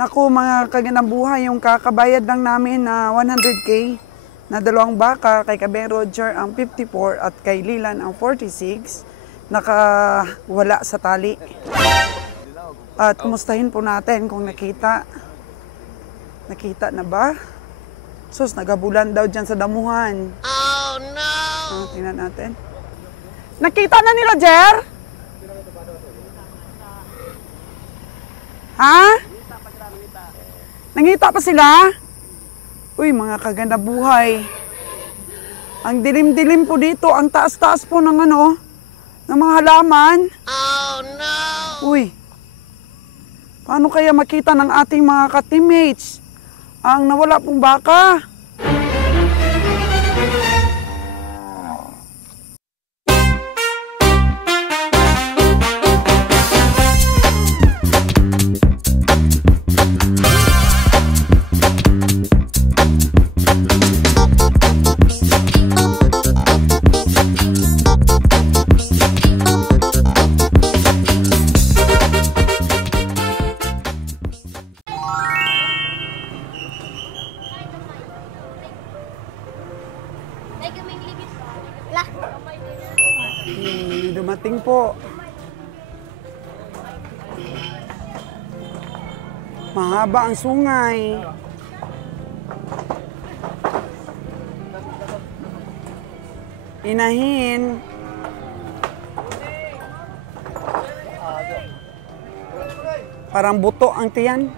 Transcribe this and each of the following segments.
Naku, mga kaganang-buhay, yung kakabayad lang namin na 100K na 2 baka, kay Kabeng Roger ang 54 at kay Lilan ang 46, nakawala sa tali. At kumustahin po natin kung nakita. Nakita na ba? Sus, nagabulan daw dyan sa damuhan. Oh no! Tingnan natin. Nakita na ni Roger? Ha? Nangita pa sila? Uy, mga kaganda buhay. Ang dilim-dilim po dito, ang taas-taas po ng ng mga halaman. Oh no! Uy, paano kaya makita ng ating mga ka-teammates ang nawala pong baka? Dumating po. Mahaba ang sungay. Inahin. Parang buto ang tiyan.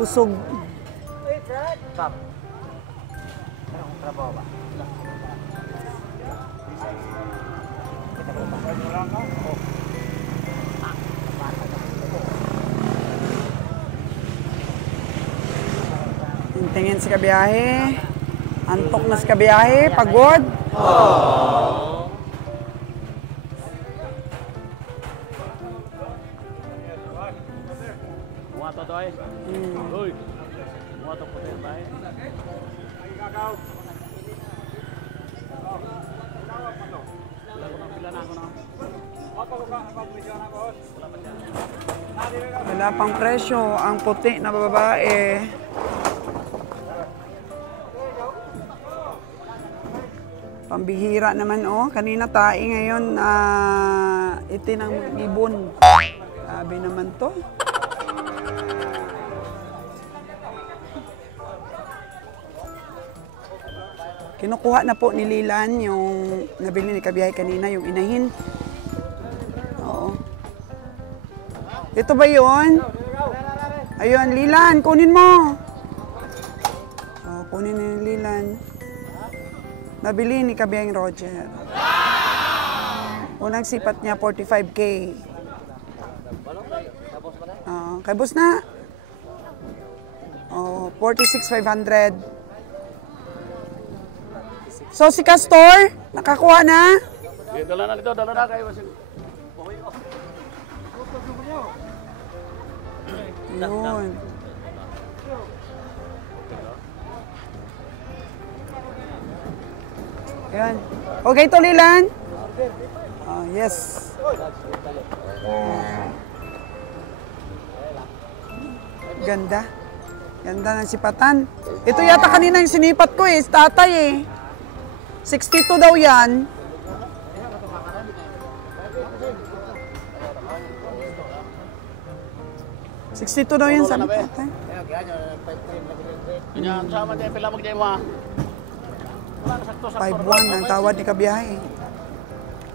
Busog. Tingin si kabiyahe. Antok na si kabiyahe. Pagod. Aww. Muato to ay. Uy. Muato po tayo tayo. Wala pang presyo ang puti na babae. Pambihira naman kanina tae ngayon itin ang ibon. Sabi naman to. Kinukuha na po ni Lilan yung nabili ni Kabiyahe kanina, yung inahin. Oo. Ito ba yun? Ayun, Lilan, kunin mo. Kunin ni Lilan. Nabili ni Kabeng Roger. Unang sipat niya, 45K. Kay boss na. 46,500. So si Castor, nakakuha na? Dala na dito, dala na kayo. Yun. Yan. Okay to, Lilan? Yes. Ganda. Ganda ng sipatan. Ito yata kanina yung sinipat ko tatay 62 daw yan. $62 daw yan sabi tatay. 5-1 ang tawad ni Kabiyahe.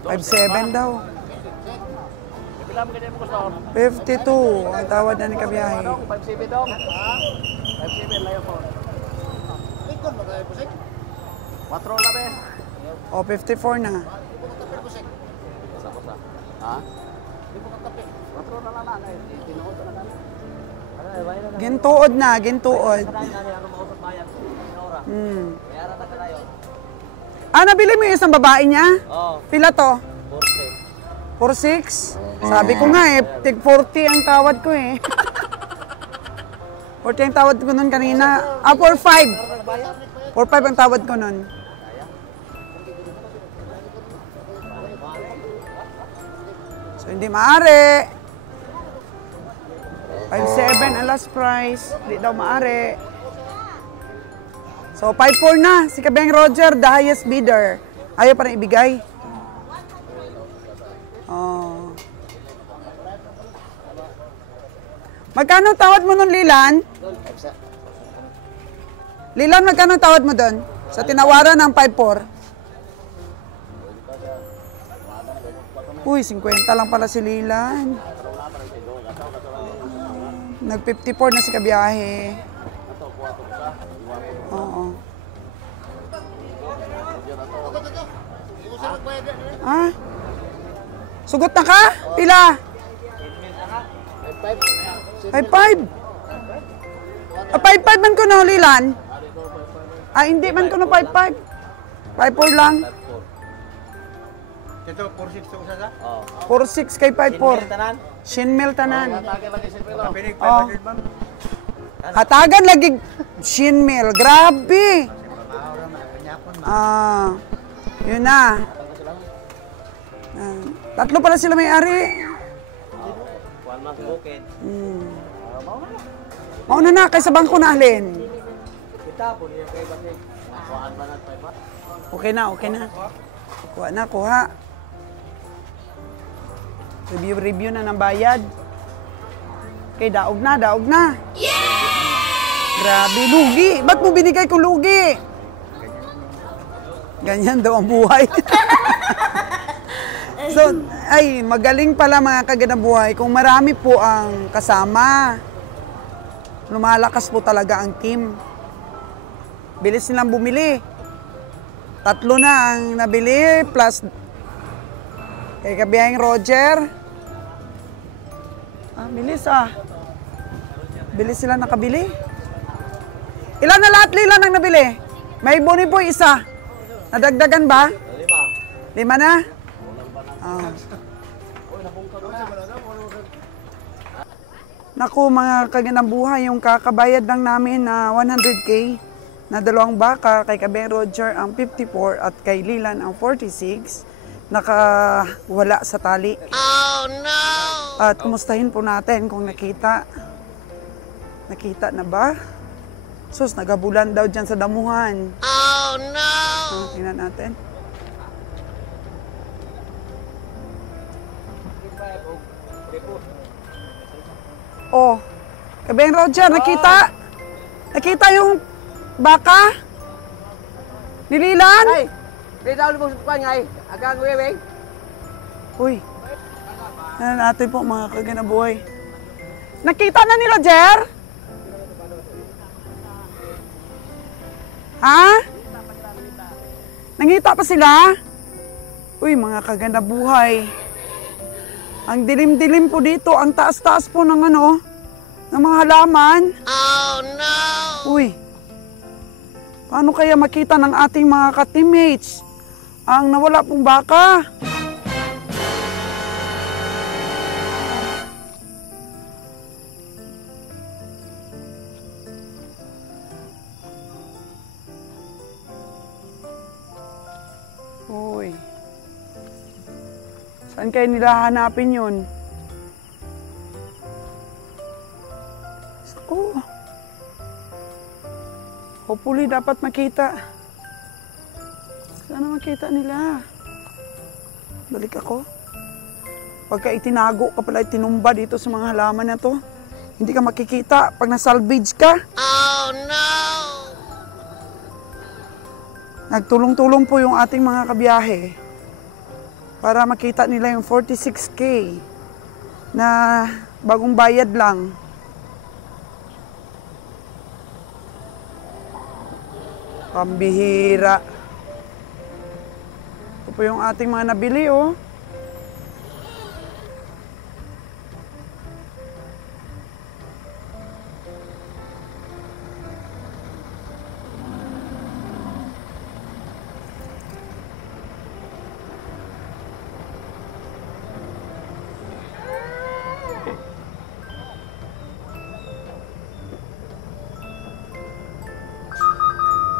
5-7 daw. 52 ang tawad na ni Kabiyahe. 5-7 daw. 5-7 layo po. 4 na be. 54 na. Ha? 4 na lang na. Tinuod na lang. Gintuod na, gintuod. Nabili mo yung isang babae niya? Oo. Pila to? 46. 46? Sabi ko nga tig 40 ang tawad ko 40 ang tawad ko nun kanina. 45. 45 ang tawad ko nun. So hindi maaari. 5.7 ang last price. Di daw maari. So, 5.4 na. Si Kabeng Roger, the highest bidder. Ayaw pa rin ibigay. Oh. Magkano tawad mo nun, Lilan? Lilan, magkano tawad mo doon? Sa tinawaran ng 5.4. Uy, 50 lang pala si Lilan. Nag-54 na si Kabiyahe. Oo. Ah? Sugot na ka? Pila? 5.5. 5.5 man ko na, Lilan. Hindi man ko na 5.5. 5.4 lang. Ito, 4.6 ito sa? 4.6 kay 5.4. Shinmil tanan. Oh. Hatagan lagi Shinmil. Grabe. Yun na. Tatlo pala sila may-ari. Mauna na, kaysa bangko na alin. Okay na, okay na. Kuha na, kuha. Review na ng bayad. Okay, daog na, daog na. Grabe, lugi. Ba't mo binigay kong lugi? Ganyan daw ang buhay. So, ay, magaling pala mga kaganabuhay kung marami po ang kasama. Lumalakas po talaga ang team. Bilis nilang bumili. 3 na ang nabili plus kay Kabiyaheng Roger. Bilis Bilis sila nakabili. Ilan na lahat, Lilan, ang nabili? May boni po isa. Nadagdagan ba? 5 na? Naku, mga kaganabuhay, yung kakabayad lang namin na 100K na 2 baka, kay Kabeng Roger ang 54 at kay Lilan ang 46, nakawala sa tali. Oh no! At kumustahin po natin kung nakita. Nakita na ba? Sus, nagabulan daw dyan sa damuhan. Oh no! Tingnan natin. Oh, Kabeng Roger, nakita? Nakita yung baka? Nililan? Ay, dito ako lumang supukan nga eh. Agang weweng. Uy, tingnan natin po mga kaganabuhay. Nakita na ni Roger? Ha? Nangita pa sila? Uy, mga kaganabuhay. Ang dilim-dilim po dito, ang taas-taas po ng ng mga halaman. Oh no! Uy, paano kaya makita ng ating mga ka-teammates ang nawala pong baka? Uy. Saan kayo nila hanapin yun? Ako. Hopefully dapat makita. Sana makita nila. Balik ako. Pagka itinago ka pala, itinumba dito sa mga halaman na to, hindi ka makikita pag nasalvage ka. Oh no! Nagtulong-tulong po yung ating mga kabiyahe para makita nila yung 46K na bagong bayad lang. Pambihira. Ito po yung ating mga nabili, oh.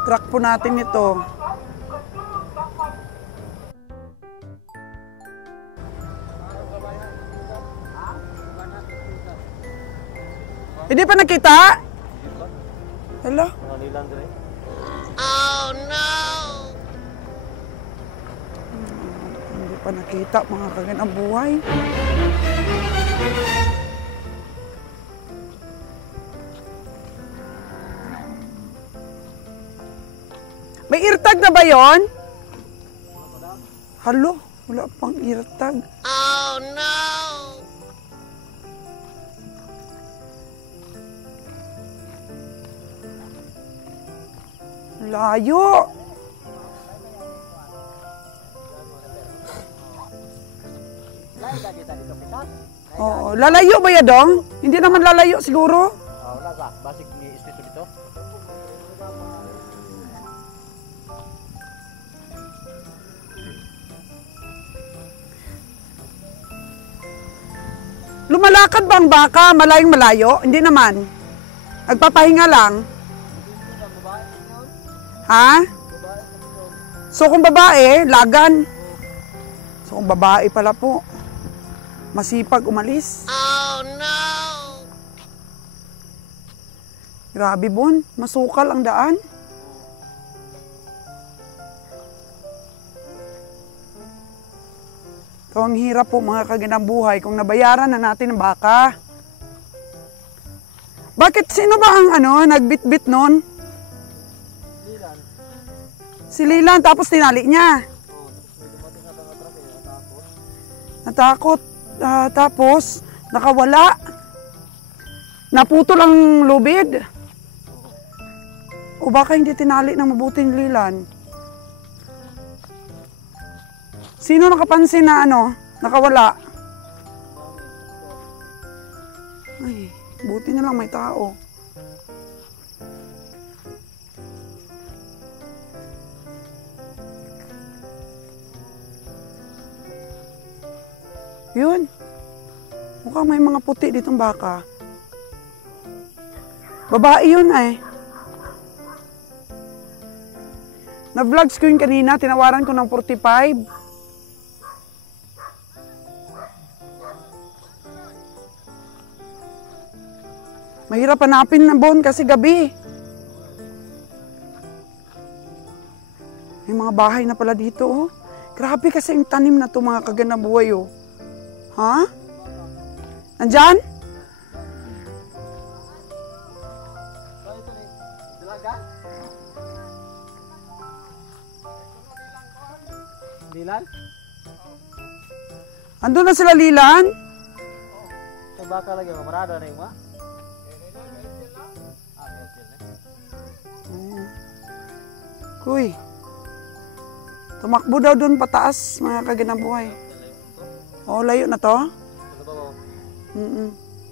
Track po natin ito. Hindi pa nakita? Hello? Manilang dire. Hindi pa nakita mga kaganang buhay. May eartag na ba yon? Halo, wala pang eartag. Oh no! Layo! Oo, lalayo ba ya dong? Hindi naman lalayo siguro. Wala ka. Basic ni istito dito. Lumalakad ba ang baka malayong malayo? Hindi naman. Nagpapahinga lang. Ha? So kung babae, lagan. So kung babae pala po, masipag umalis. Oh no! Grabe Bon, masukal ang daan. Ito ang hirap po mga kaganang buhay kung nabayaran na natin ang baka. Bakit sino ba ang nagbitbit nun? Lilan. Si Lilan, tapos tinali niya. Dumating na tangatrak natakot. Natakot. Tapos nakawala. Naputol ang lubid. O baka hindi tinali ng mabuting Lilan. Sino nakapansin na nakawala? Ay, buti na lang may tao. Yun. Mukhang may mga puti ditong baka. Babae yun ay. Na-vlogs ko yun kanina, tinawaran ko ng 45. Mahirap hanapin na Bon kasi gabi. May mga bahay na pala dito oh. Grabe kasi ang tanim na to mga kaganang buhay oh. Ha? Nandyan? Lilan? Andun na sila Lilan? Sa baka lagi mamarado na yung ma? Kuy. Tumakbo daw doon pataas mga kaganang buhay. Oh, layo na to?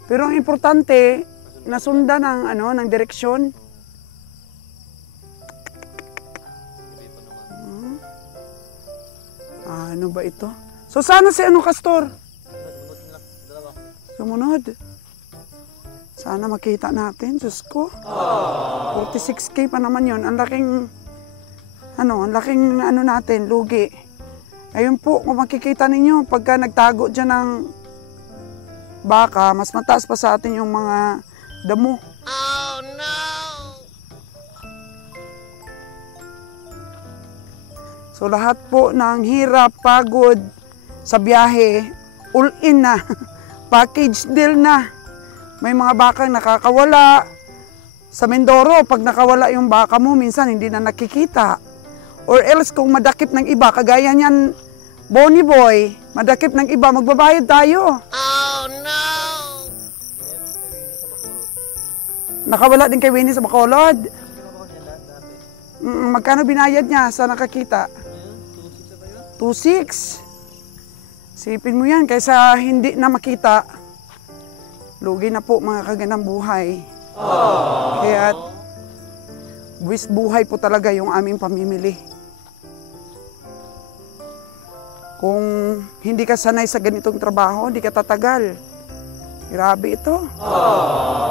Pero ang importante, nasundan ng direksyon. Ano ba ito? So sana si Castor? Sumunod. Sana makita natin, Diyos ko. 46K pa naman yun. Ang laking natin, lugi. Ayun po, kung makikita ninyo, pagka nagtago dyan ng baka, mas mataas pa sa atin yung mga damo. Oh no! So lahat po ng hirap, pagod sa biyahe, all in na. Package deal na. May mga bakang nakakawala. Sa Mindoro, pag nakawala yung baka mo, minsan hindi na nakikita. Or else kung madakip ng iba, kagaya niyan, Bonnie Boy, madakip ng iba, magbabayad tayo. Oh no! Nakawala din kay Winnie sa Bacolod. Magkano binayad niya sa nakakita? 2.6. Sipin mo yan, kaysa hindi na makita, lugi na po mga kaganang buhay. Kaya buwis buhay po talaga yung aming pamimili. Kung hindi ka sanay sa ganitong trabaho, hindi ka tatagal. Grabe ito.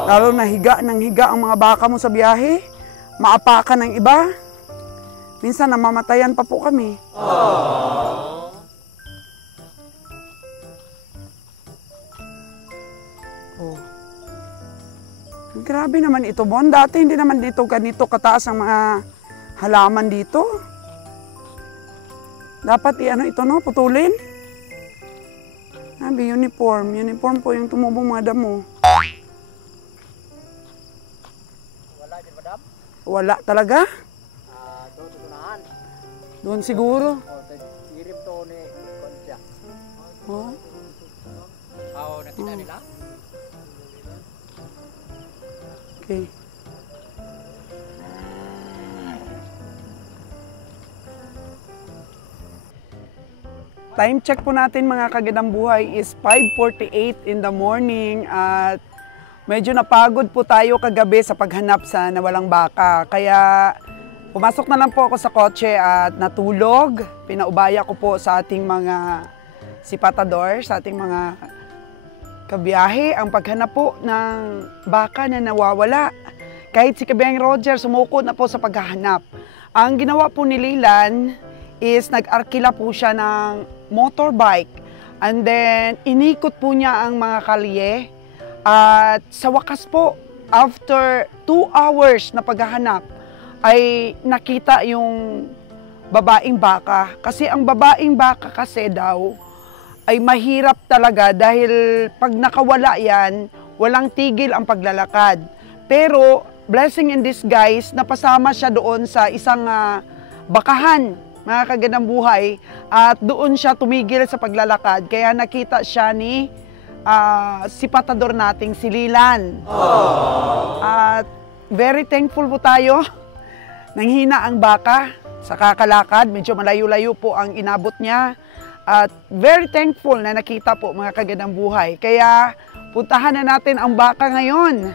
Lalo na higa ang mga baka mo sa biyahe, maapakan ng iba. Minsan namamatayan pa po kami. Grabe naman ito, Bon. Dati hindi naman dito ganito kataas ang mga halaman dito. Dapat i-ano ito, no? Putulin. Sabi, uniform. Uniform po yung tumubong mga damo. Wala din, madam? Wala talaga? Doon tutunahan. Doon siguro. Irim to ni Konsya. Oh. Nakita nila? Okay. Time check po natin mga kagandang buhay is 5:48 in the morning at medyo napagod po tayo kagabi sa paghanap sa nawalang baka. Kaya pumasok na lang po ako sa kotse at natulog. Pinaubaya ko po sa ating mga sipatador, sa ating mga kabiyahe ang paghanap po ng baka na nawawala. Kahit si Kabiyahing Roger sumuko na po sa paghahanap. Ang ginawa po ni Lilan is nag-arkila po siya ng motorbike and then inikot po niya ang mga kalye at sa wakas po after 2 hours na paghahanap ay nakita yung babaeng baka. Kasi ang babaeng baka kasi daw ay mahirap talaga dahil pag nakawala yan, walang tigil ang paglalakad. Pero blessing in disguise, napasama siya doon sa isang bakahan, mga kagandang buhay, at doon siya tumigil sa paglalakad. Kaya nakita siya ni sipatador nating si Lilan. At very thankful po tayo. Nanghina ang baka sa kakalakad, medyo malayo-layo po ang inabot niya. At very thankful na nakita po mga kagandang buhay. Kaya puntahan na natin ang baka ngayon.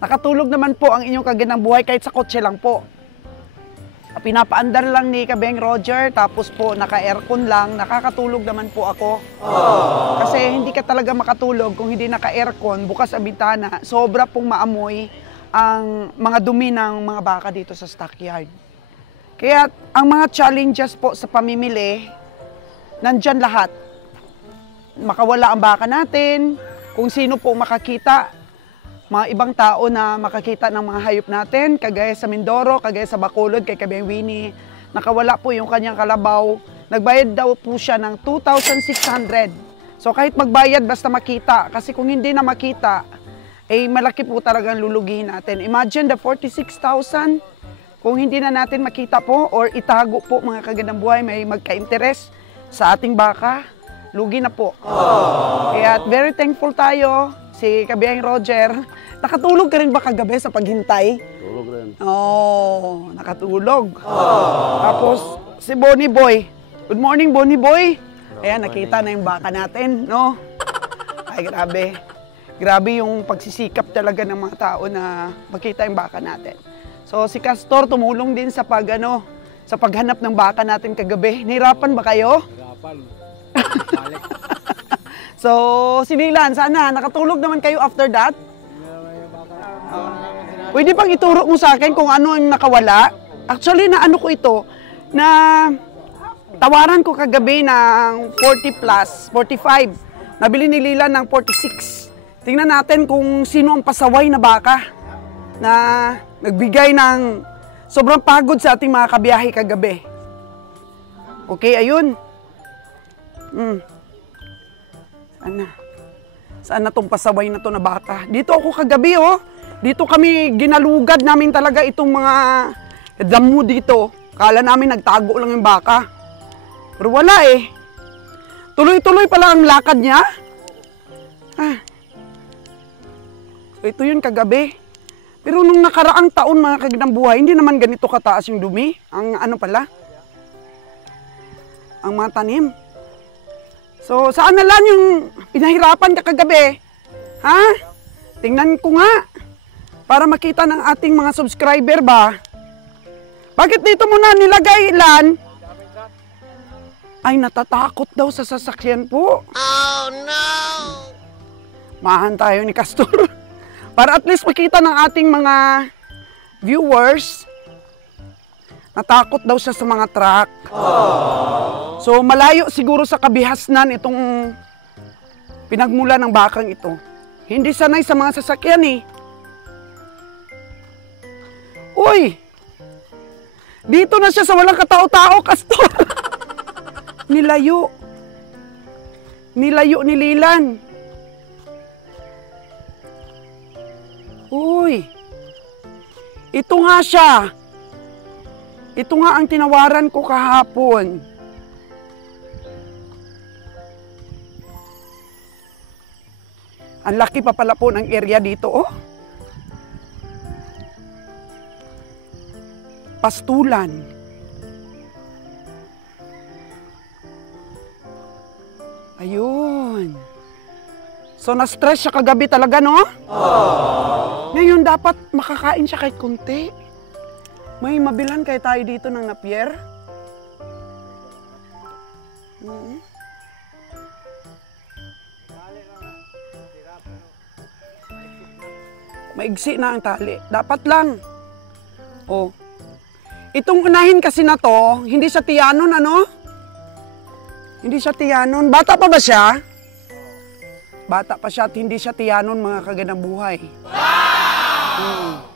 Nakatulog naman po ang inyong kagandang buhay kahit sa kotse lang po. Pinapaandar lang ni Kabeng Roger, tapos po naka-aircon lang, nakakatulog naman po ako. Kasi hindi ka talaga makatulog kung hindi naka-aircon, bukas ang bintana, sobra pong maamoy ang mga dumi ng mga baka dito sa stockyard. Kaya ang mga challenges po sa pamimili, nandyan lahat. Makawala ang baka natin, kung sino po makakita, mga ibang tao na makakita ng mga hayop natin, kagaya sa Mindoro, kagaya sa Bacolod, kay Kabeng Winnie, nakawala po yung kanyang kalabaw. Nagbayad daw po siya ng 2,600. So kahit magbayad, basta makita. Kasi kung hindi na makita, eh malaki po talagang lulugihin natin. Imagine the 46,000, kung hindi na natin makita po or itago po mga kagandang buhay, may magka-interest sa ating baka, lugi na po. Kaya very thankful tayo, si Kabiyahing Roger. Nakatulog ka rin ba kagabi sa paghintay? Tulog rin. Oo, nakatulog. Tapos si Bonnie Boy. Good morning, Bonnie Boy. Ayan, nakita na yung baka natin, no? Ay, grabe. Grabe yung pagsisikap talaga ng mga tao na makita yung baka natin. So si Castor tumulong din sa sa paghanap ng baka natin kagabi. Nahirapan ba kayo? Hirapan. So, si Lilan, sana nakatulog naman kayo after that? Pwede pang ituro mo sa akin kung ano ang nakawala? Actually, na ano ko ito, na tawaran ko kagabi ng 40 plus, 45. Nabili ni Lilan ng 46. Tingnan natin kung sino ang pasaway na baka na nagbigay ng sobrang pagod sa ating mga kabiyahe kagabi. Okay, ayun. Saan na tong pasaway na to na baka? Dito ako kagabi, oh. Dito kami ginalugad namin talaga itong mga damo dito. Kala namin nagtago lang yung baka. Pero wala eh. Tuloy-tuloy pala ang lakad niya. So ito yun kagabi. Pero nung nakaraang taon mga kagandang buhay, hindi naman ganito kataas yung dumi. Ang ano pala? Ang mga tanim. So, saan na lang yung pinahirapan ka kagabi? Ha? Tingnan ko nga. Para makita ng ating mga subscriber ba? Bakit dito mo na nilagay, Lan? Ay, natatakot daw sa sasakyan po. Oh, no! Mahan tayo ni Castor. Para at least makita ng ating mga viewers, natakot daw siya sa mga truck. So malayo siguro sa kabihasnan itong pinagmula ng bakang ito. Hindi sanay sa mga sasakyan eh. Uy! Dito na siya sa walang katao-tao, Castor. Nilayo. Nilayo ni Lilan. Uy! Ito nga siya. Ito nga ang tinawaran ko kahapon. Ang laki pa pala po ng area dito, oh. Pastulan. Ayun. So, na-stress siya kagabi talaga, no? Ngayon, dapat makakain siya kahit kunti. May mabilhan kayo tayo dito ng napier. Maigsi na ang tali. Dapat lang. Oh. Itong unahin kasi na to, hindi siya tiyanon, ano? Hindi siya tiyanon. Bata pa ba siya? Bata pa siya at hindi siya tiyanon, mga kaganang buhay. Wow!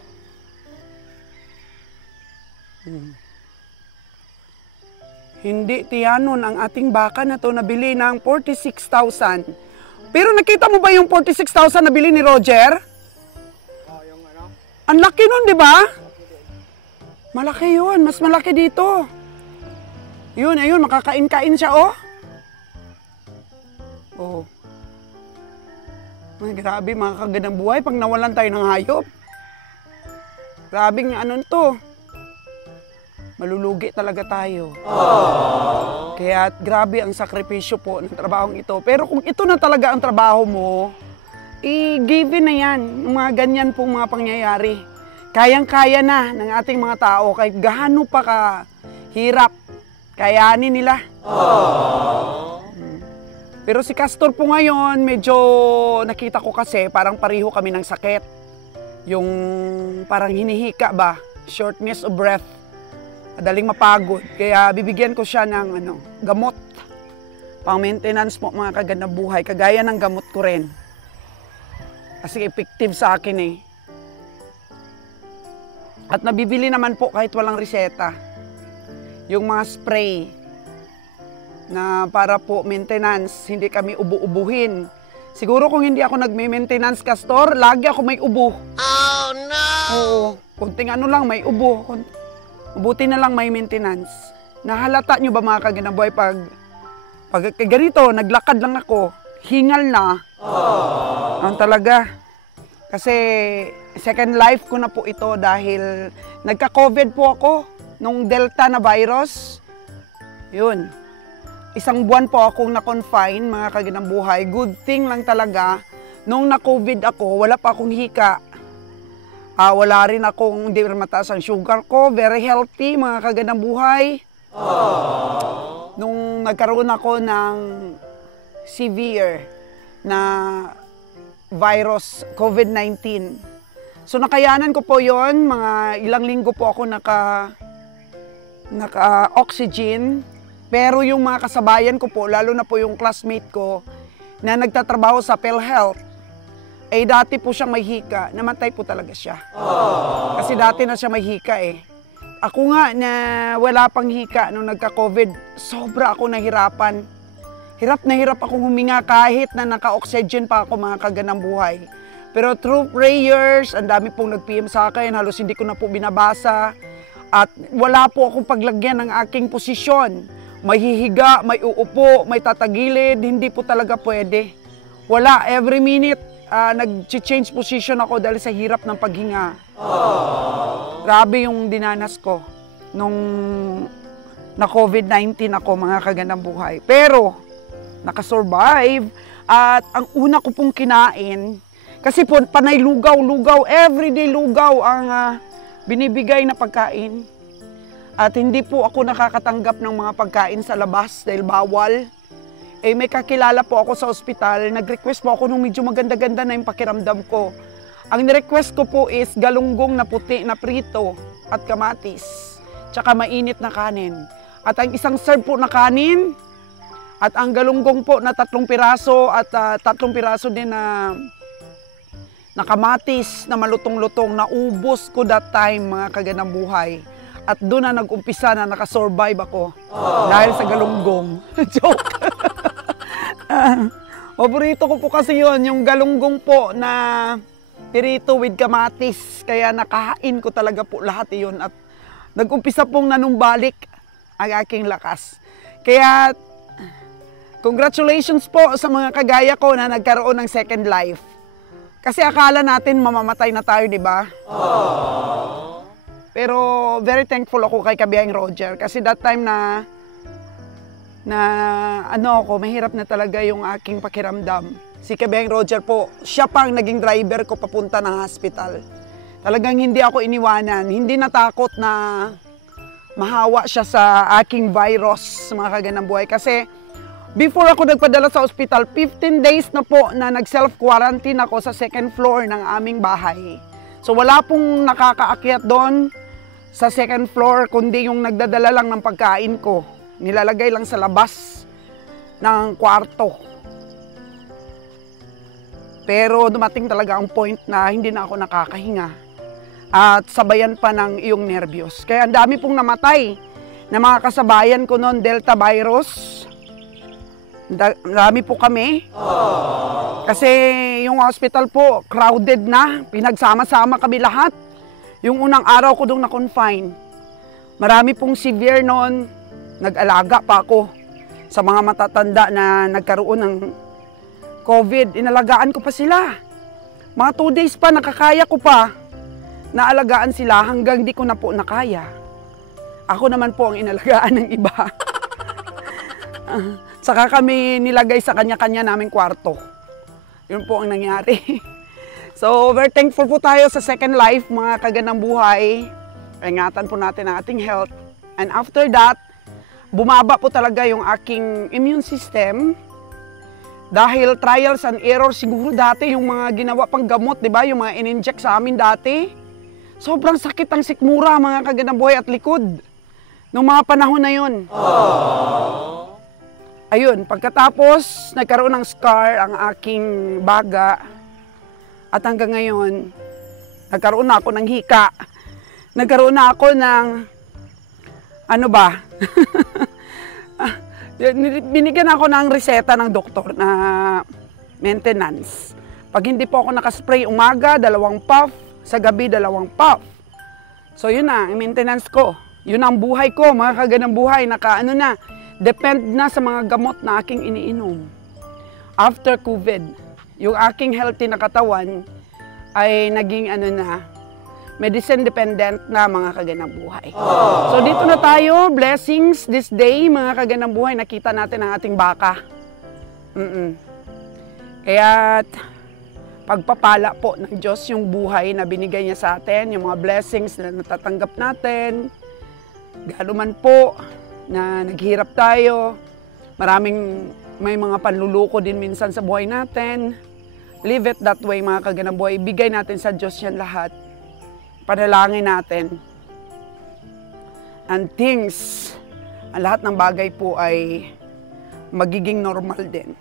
Hindi tiyanon ang ating baka na to, nabili ng 46,000. Pero nakita mo ba yung 46,000 nabili ni Roger? Ang laki nun, di ba? Malaki yun. Mas malaki dito. Yun, ayun. Makakain-kain siya, oh. Oh. Ay, grabe, mga kaganang buhay. Pag nawalan tayo ng hayop. Grabe nga, ano to. Malulugi talaga tayo. Aww. Kaya grabe ang sakripisyo po ng trabahong ito. Pero kung ito na talaga ang trabaho mo, i-given na yan. Yung mga ganyan pong mga pangyayari. Kayang-kaya na ng ating mga tao kahit gaano pa kahirap, kayanin nila. Pero si Castor po ngayon, medyo nakita ko kasi parang pareho kami ng sakit. Yung parang hinihika ba, shortness of breath, madaling mapagod. Kaya bibigyan ko siya ng gamot, pang maintenance po mga kagandang buhay, kagaya ng gamot ko rin. Kasi effective sa akin eh. At nabibili naman po kahit walang reseta. Yung mga spray na para po maintenance, hindi kami ubu-ubuhin. Siguro kung hindi ako nagme-maintenance, Castor, lagi ako may ubo. Oh no! Oo, kunting lang, may ubo. Ubuti na lang may maintenance. Nahalata nyo ba mga kaganang buhay pag ganito, naglakad lang ako, hingal na. Ang talaga. Kasi second life ko na po ito dahil nagka-COVID po ako nung Delta na virus. Yun. Isang buwan po akong na-confine, mga kaganang buhay. Good thing lang talaga, nung na-COVID ako, wala pa akong hika. Wala rin akong, hindi rin mataas ang sugar ko. Very healthy, mga kaganang buhay. Nung nagkaroon ako ng severe na virus, COVID-19. So nakayanan ko po yon, mga ilang linggo po ako naka-oxygen. Pero yung mga kasabayan ko po, lalo na po yung classmate ko na nagtatrabaho sa PhilHealth, eh dati po siyang may hika, namatay po talaga siya. Kasi dati na siya may hika eh. Ako nga na wala pang hika nung nagka-COVID, sobra ako nahirapan. Hirap na hirap akong huminga kahit na naka-oxygen pa ako, mga kaganang buhay. Pero through prayers, ang dami pong nag-PM sa akin, halos hindi ko na po binabasa. At wala po akong paglagyan ng aking posisyon. May hihiga, may uupo, may tatagilid, hindi po talaga pwede. Wala, every minute, nag-change position ako dahil sa hirap ng paghinga. Grabe yung dinanas ko nung na COVID-19 ako, mga kaganang buhay. Pero, nakasurvive. At ang una ko pong kinain, kasi po panay lugaw, everyday lugaw ang binibigay na pagkain. At hindi po ako nakakatanggap ng mga pagkain sa labas dahil bawal. Eh may kakilala po ako sa ospital, nag-request po ako nung medyo maganda-ganda na yung pakiramdam ko. Ang ni-request ko po is galunggong na puti na prito at kamatis, tsaka mainit na kanin. At ang isang serve po na kanin, at ang galunggong po na 3 piraso at 3 piraso din na kamatis na malutong-lutong, naubos ko that time mga kaganang buhay. At doon na nag-umpisa na nakasurvive ako dahil sa galunggong. Joke! Paborito ko po kasi yon, yung galunggong po na pirito with kamatis. Kaya nakahain ko talaga po lahat yun. At nag-umpisa pong nanumbalik ang aking lakas. Kaya congratulations po sa mga kagaya ko na nagkaroon ng second life. Kasi akala natin mamamatay na tayo, di ba? Pero very thankful ako kay Kabiyahing Roger kasi that time na mahirap na talaga yung aking pakiramdam. Si Kabiyahing Roger po, siya pang naging driver ko papunta ng hospital. Talagang hindi ako iniwanan, hindi natakot na mahawa siya sa aking virus, mga kaganang buhay. Kasi before ako nagpadala sa ospital, 15 days na po na nag-self-quarantine ako sa second floor ng aming bahay. So wala pong nakakaakyat doon sa second floor, kundi yung nagdadala lang ng pagkain ko. Nilalagay lang sa labas ng kwarto. Pero dumating talaga ang point na hindi na ako nakakahinga. At sabayan pa ng iyong nervyos. Kaya ang dami pong namatay na mga kasabayan ko noon, Delta virus. Marami po kami. Kasi yung hospital po, crowded na. Pinagsama-sama kami lahat. Yung unang araw ko doon na-confine. Marami pong severe noon. Nag-alaga pa ako sa mga matatanda na nagkaroon ng COVID. Inalagaan ko pa sila. Mga 2 days pa, nakakaya ko pa. Naalagaan sila hanggang di ko na po nakaya. Ako naman po ang inalagaan ng iba. Saka kami nilagay sa kanya-kanya naming kwarto. Yun po ang nangyari. So, very thankful po tayo sa second life, mga kaganang buhay. Ingatan po natin ang ating health. And after that, bumaba po talaga yung aking immune system. Dahil trials and errors, siguro dati yung mga ginawa pang gamot, di ba? Yung mga in-inject sa amin dati. Sobrang sakit ang sikmura, mga kaganang buhay at likod. Noong mga panahon na yun. Ayun, pagkatapos, nagkaroon ng scar ang aking baga. At hanggang ngayon, nagkaroon na ako ng hika. Nagkaroon na ako ng, ano ba? Binigyan ako ng reseta ng doktor na maintenance. Pag hindi po ako nakaspray umaga, 2 puff. Sa gabi, 2 puff. So yun na, ang maintenance ko. Yun ang buhay ko, mga kaganang buhay. Depend na sa mga gamot na aking iniinom. After COVID, yung aking healthy na katawan ay naging medicine dependent na mga kaganang buhay. So dito na tayo, blessings this day, mga kaganang buhay, nakita natin ang ating baka. Kaya pagpapala po ng Diyos yung buhay na binigay niya sa atin, yung mga blessings na natatanggap natin, galo man po na naghirap tayo, may mga panluluko din minsan sa buhay natin. Live it that way, mga kaganang buhay. Ibigay natin sa Diyos yan lahat. Panalangin natin. And things, ang lahat ng bagay po ay magiging normal din.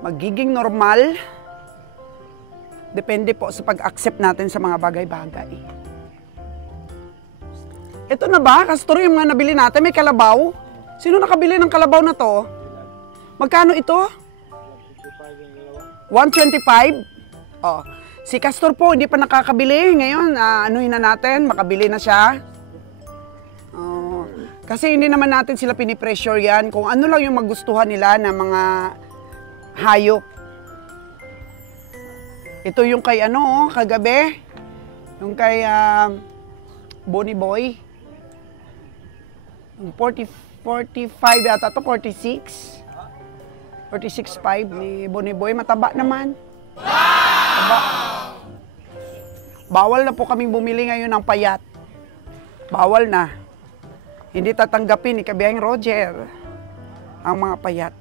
Magiging normal, depende po sa pag-accept natin sa mga bagay-bagay. Ito na ba? Castor, yung mga nabili natin, may kalabaw. Sino nakabili ng kalabaw na to? Magkano ito? 125? Oh. Si Castor po, hindi pa nakakabili. Ngayon, anuhin na natin, makabili na siya. Oh. Kasi hindi naman natin sila pinipressure yan. Kung ano lang yung magustuhan nila na mga hayop. Ito yung kay kagabi. Yung kay Bonnie Boy. 45 yata to, 46. 46.5 ni Bonnie Boy. Mataba naman. Mataba. Bawal na po kaming bumili ngayon ng payat. Bawal na. Hindi tatanggapin ni Kabiyahing Roger ang mga payat.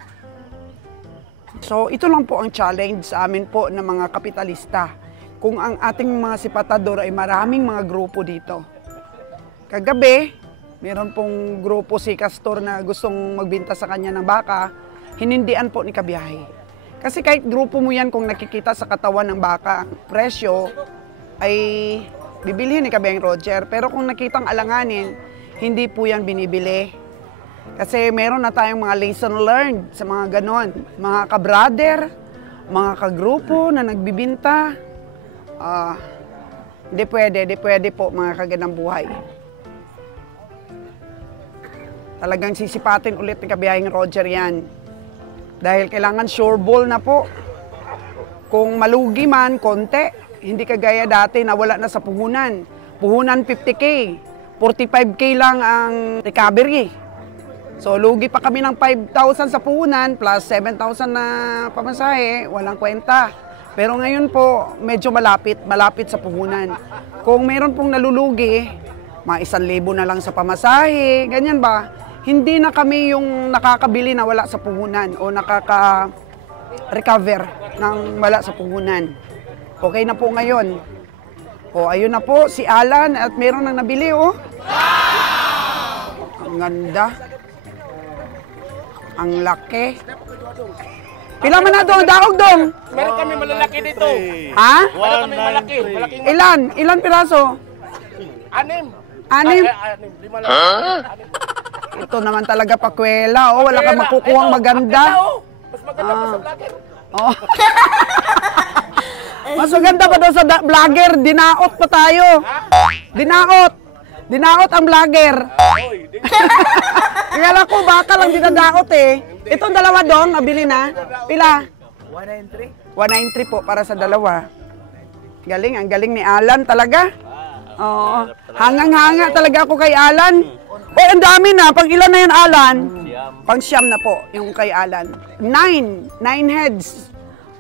So, ito lang po ang challenge sa amin po ng mga kapitalista. Kung ang ating mga sipatador ay maraming mga grupo dito. Kagabi, meron pong grupo si Castor na gustong magbenta sa kanya ng baka, hinindian po ni Kabiyahe. Kasi kahit grupo mo yan, kung nakikita sa katawan ng baka, presyo ay bibilihin ni Kabeng Roger. Pero kung nakitang alanganin, hindi po yan binibili. Kasi meron na tayong mga lesson learned sa mga ganon. Mga ka-brother, mga kagrupo na nagbibinta. Di pwede po mga kagandang buhay. Talagang sisipatin ulit ni Kabeng Roger yan. Dahil kailangan sure ball na po. Kung malugi man, konti. Hindi kagaya dati na wala na sa puhunan. Puhunan 50K. 45K lang ang recovery. So lugi pa kami ng 5,000 sa puhunan plus 7,000 na pamasahe. Walang kwenta. Pero ngayon po, medyo malapit sa puhunan. Kung meron pong nalulugi, mga 1,000 na lang sa pamasahe, ganyan ba? Hindi na kami yung nakakabili na wala sa puhunan o nakaka-recover ng wala sa puhunan. Okay na po ngayon. O ayun na po si Alan at meron nang nabili oh. Ang ganda. Ang laki. Pila man na doon, daog dong. Meron kami malalaki dito. Ha? Meron kami malaki. Ilan piraso? 6. 6? 5 lang. Ito naman talaga pakwela, oh, wala kang makukuhang maganda. Mas maganda pa sa vlogger. Oh. Mas maganda pa daw sa vlogger, dinaot pa tayo. Dinaot ang vlogger. Kaya ko baka lang dinadaot eh. Itong dalawa dong, nabili na. Pila? 193. 193 po para sa dalawa. Galing, ang galing ni Alan talaga. Oo. Hangang-hanga talaga ako kay Alan. Oh, ang dami na. Pang ilan na yan, Alan? Pang siyam na po, yung kay Alan. 9 heads.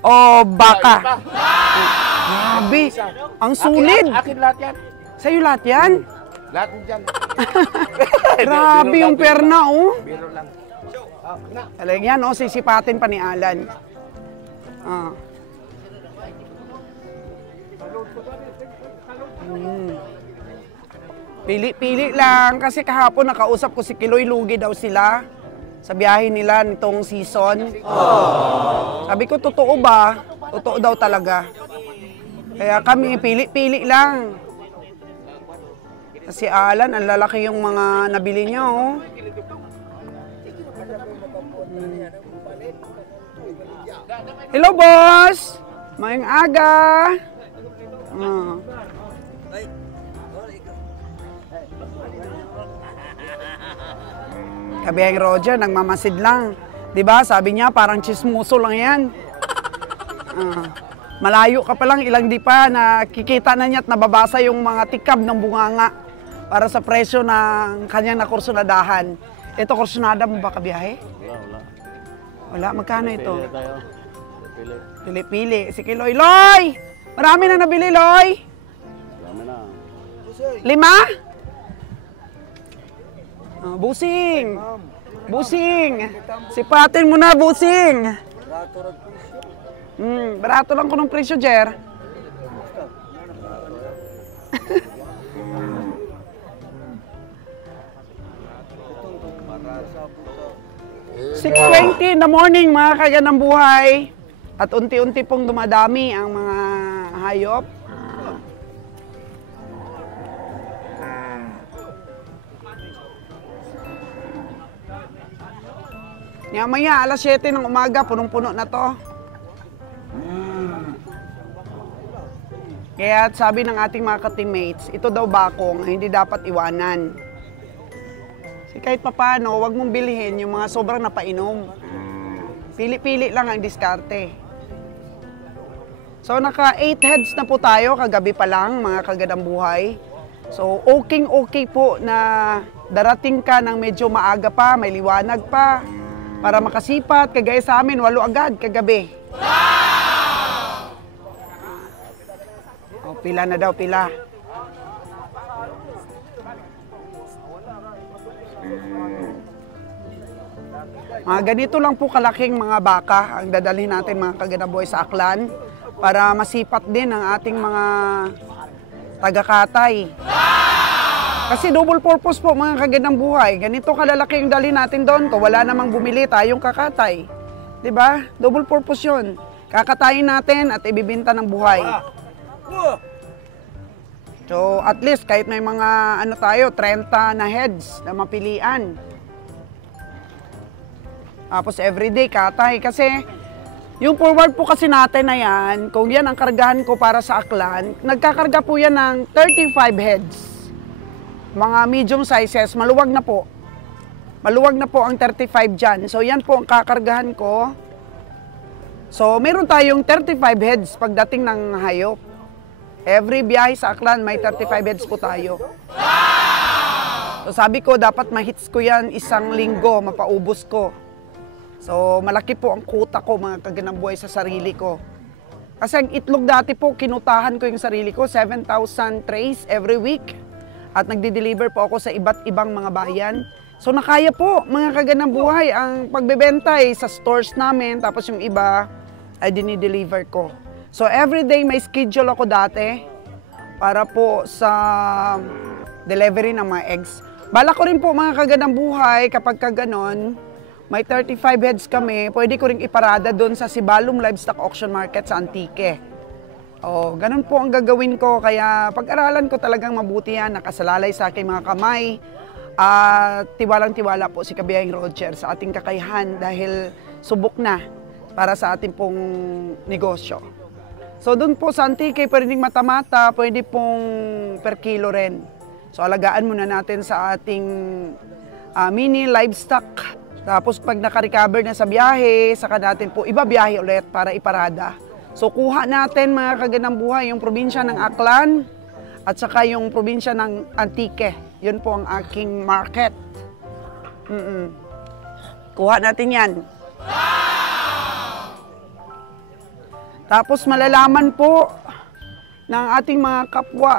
O baka. Grabe. Ang sulit. Akin lahat yan. Sa'yo lahat yan? Lahat dyan. Grabe yung perna, oh. Biro lang. Talagang yan, oh. Sisipatin pa ni Alan. Pili-pili lang kasi kahapon nakausap ko si Kiloy, lugi daw sila sa biyahe nila nitong season. Sabi ko, totoo ba? Totoo daw talaga. Kaya kami, pili-pili lang. Kasi Alan, ang lalaki yung mga nabili niya, oh. Hello, boss! Mayang aga! Kabeng Roger, nagmamasid lang. Diba? Sabi niya, parang chismoso lang yan. Malayo ka pa lang, ilang di pa, nakikita na niya at nababasa yung mga tikab ng bunganga para sa presyo ng kanyang nakursunadahan. Ito, kursunada mo ba kabiyahe? Wala. Magkano ito? Pili-pili. Sige, Loy. Loy! Marami na nabili, Loy. Marami na. 5? Busing! Busing! Sipatin mo na, busing! Barato lang ko ng presyo, Jer. $6.20 in the morning, mga kagandang buhay. At unti-unti pong dumadami ang mga hayop. Maya, alas 7 ng umaga, punong-puno na to. Kaya sabi ng ating mga ka-teammates, ito daw bakong hindi dapat iwanan. Kasi kahit papano, huwag mong bilhin yung mga sobrang napainom. Pili-pili lang ang diskarte. So naka 8 heads na po tayo, kagabi pa lang, mga kagandang buhay. So okay po na darating ka ng medyo maaga pa, may liwanag pa. Para makasipat, kagaya sa amin, 8 agad kagabi. Wow! Oh, pila na daw, pila. Mga ganito lang po kalaking mga baka ang dadalhin natin mga kaganaboy sa Aklan para masipat din ang ating mga taga-katay. Kasi double purpose po mga kagandang buhay. Ganito kalalaki yung dali natin doon. Kung wala namang bumili, tayong kakatay. 'Di ba? Double purpose 'yun. Kakatayin natin at ibibenta ng buhay. So, at least kahit may mga ano tayo, 30 na heads na mapilian. Tapos everyday katay kasi yung forward po kasi natin na yan, kung yan ang kargahan ko para sa Aklan, nagkakarga po yan ng 35 heads. Mga medium sizes, maluwag na po. Maluwag na po ang 35 dyan. So yan po ang kakargahan ko. So meron tayong 35 heads pagdating ng hayop. Every biyahe sa Aklan may 35 heads po tayo. So sabi ko dapat ma-hits ko yan isang linggo, mapaubos ko. So, malaki po ang kuta ko, mga kaganang buhay sa sarili ko. Kasi ang itlog dati po, kinutahan ko yung sarili ko, 7,000 trays every week. At nagdi-deliver po ako sa iba't ibang mga bayan. So, nakaya po, mga kaganang buhay, ang pagbebenta sa stores namin, tapos yung iba ay dinideliver ko. So, everyday may schedule ako dati para po sa delivery ng mga eggs. Bala ko rin po, mga kaganang buhay, kapag kaganon, may 35 heads kami, pwede ko rin iparada doon sa Sibalom Livestock Auction Market sa Antique. O, ganun po ang gagawin ko, kaya pag-aralan ko talagang mabuti yan, nakasalalay sa aking mga kamay. At tiwalang-tiwala po si Kabiyahing Roger sa ating kakayahan dahil subok na para sa ating pong negosyo. So doon po sa Antique, pwede mata-mata, pwede pong per kilo rin. So alagaan muna natin sa ating mini livestock. Tapos pag naka-recover na sa biyahe, saka natin po ibabiyahe ulit para iparada. So kuha natin mga kaganang buhay yung probinsya ng Aklan at saka yung probinsya ng Antique. Yun po ang aking market. Kuha natin yan. Tapos malalaman po ng ating mga kapwa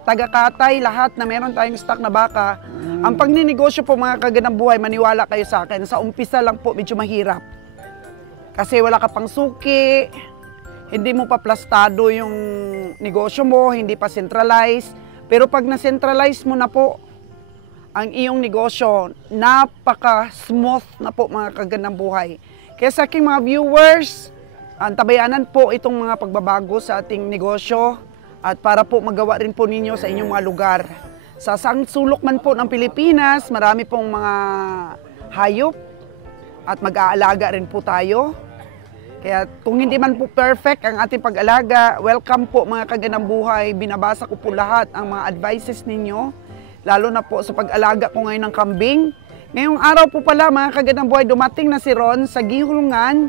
taga-katay, lahat na meron tayong stock na baka. Ang pagninegosyo po mga kaganang buhay, maniwala kayo sa akin, sa umpisa lang po medyo mahirap. Kasi wala ka pang suki, hindi mo pa plastado yung negosyo mo, hindi pa centralized. Pero pag na-centralize mo na po ang iyong negosyo, napaka-smooth na po mga kaganang buhay. Kaya sa aking mga viewers, antabayanan po itong mga pagbabago sa ating negosyo at para po magawa rin po ninyo sa inyong mga lugar. Sa saang sulok man po ng Pilipinas, marami pong mga hayop at mag-aalaga rin po tayo. Kaya kung hindi man po perfect ang ating pag-alaga, welcome po mga kaganang buhay. Binabasa ko po lahat ang mga advices ninyo, lalo na po sa pag-alaga ko ngayon ng kambing. Ngayong araw po pala mga kaganang buhay, dumating na si Ron sa Gihulungan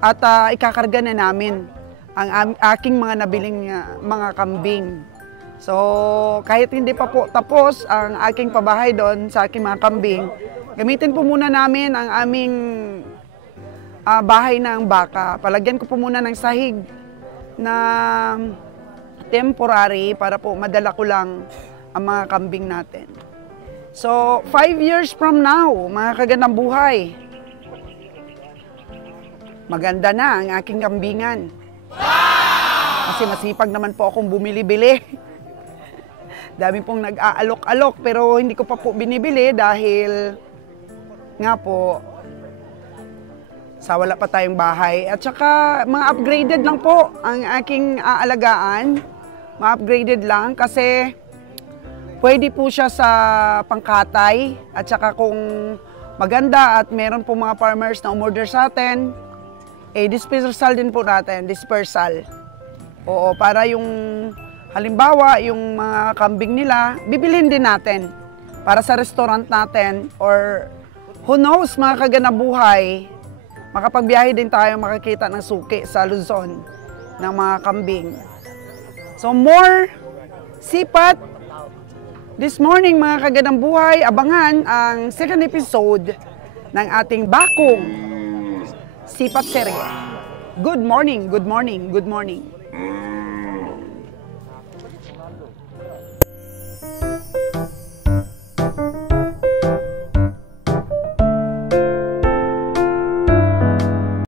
at ikakarga na namin ang aking mga nabiling mga kambing. So, kahit hindi pa po tapos ang aking pabahay doon sa aking mga kambing, gamitin po muna namin ang aming bahay ng baka. Palagyan ko po muna ng sahig na temporary para po madala ko lang ang mga kambing natin. So, 5 years from now, mga kaganang buhay, maganda na ang aking kambingan. Kasi masipag naman po akong bumili-bili. Dami pong nag-aalok-alok pero hindi ko pa po binibili dahil nga po sa wala pa tayong bahay. At saka mga upgraded lang po ang aking aalagaan. Mga upgraded lang kasi pwede po siya sa pangkatay. At saka kung maganda at meron po mga farmers na umorder sa atin, dispersal din po natin, dispersal. Oo, para yung halimbawa, yung mga kambing nila, bibilhin din natin para sa restaurant natin or who knows, mga kaganang buhay, makapagbiyahe din tayo makakita ng suki sa Luzon ng mga kambing. So more sipat. This morning mga kaganang buhay, abangan ang second episode ng ating bakong sipat serye. Good morning, good morning, good morning.